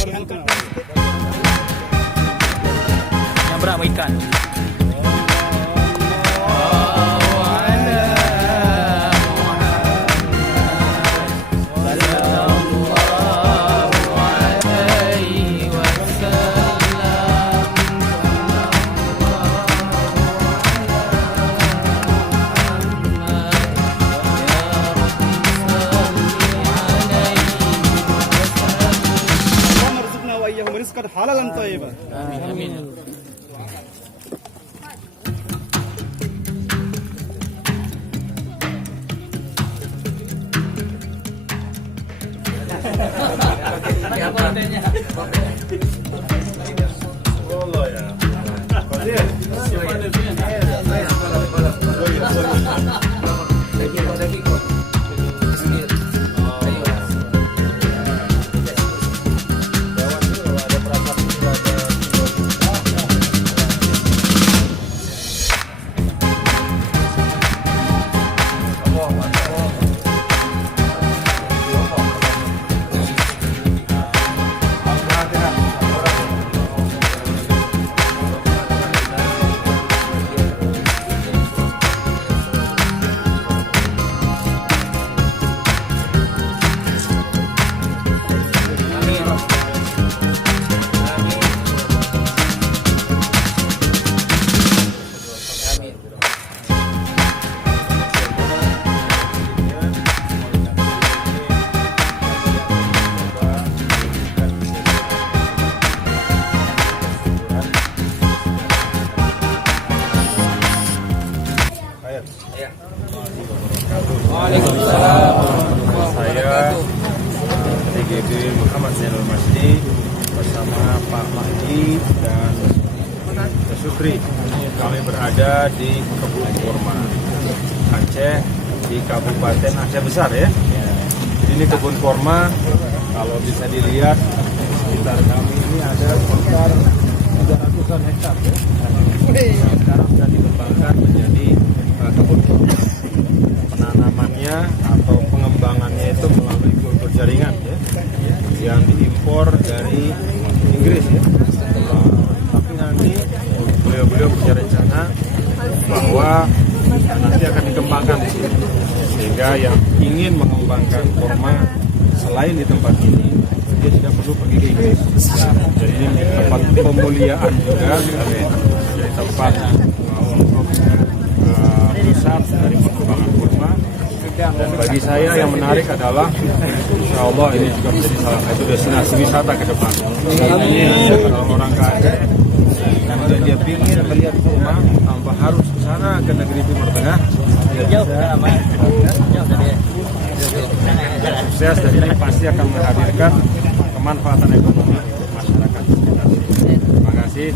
Nyabrak sama ikan. rizqan halalan thayyiban. Amin. Allah ya. Qadir. Waalaikumsalam. Saya TGB Muhammad Zainul Masdi bersama Pak Mahdi dan Pak Sukri. Kami berada di Kebun Kurma Aceh, di Kabupaten Aceh Besar ya. Ini kebun kurma, kalau bisa dilihat sekitar kami ini ada sekitar 300-an hektar ya. Yang sekarang sudah dikembangkan menjadi kebun kurma. Penanamannya atau pengembangannya itu melalui kultur jaringan ya, yang diimpor dari Inggris ya. Tapi nanti beliau punya rencana bahwa nanti akan dikembangkan di sini, sehingga yang ingin mengembangkan kurma selain di tempat ini dia tidak perlu pergi ke Inggris. Jadi ini menjadi tempat pemuliaan juga, jadi tempat untuk pusat dari pengembangan kurma. Dan bagi saya yang menarik adalah insya Allah ini juga menjadi salah satu destinasi wisata ke depan. Ini kalau orang ke Aceh kemudian dia ingin melihat kurma tanpa harus ke sana ke negeri Timur Tengah, dia bisa sukses, dan ini pasti akan menghadirkan kemanfaatan ekonomi untuk masyarakat. Terima kasih.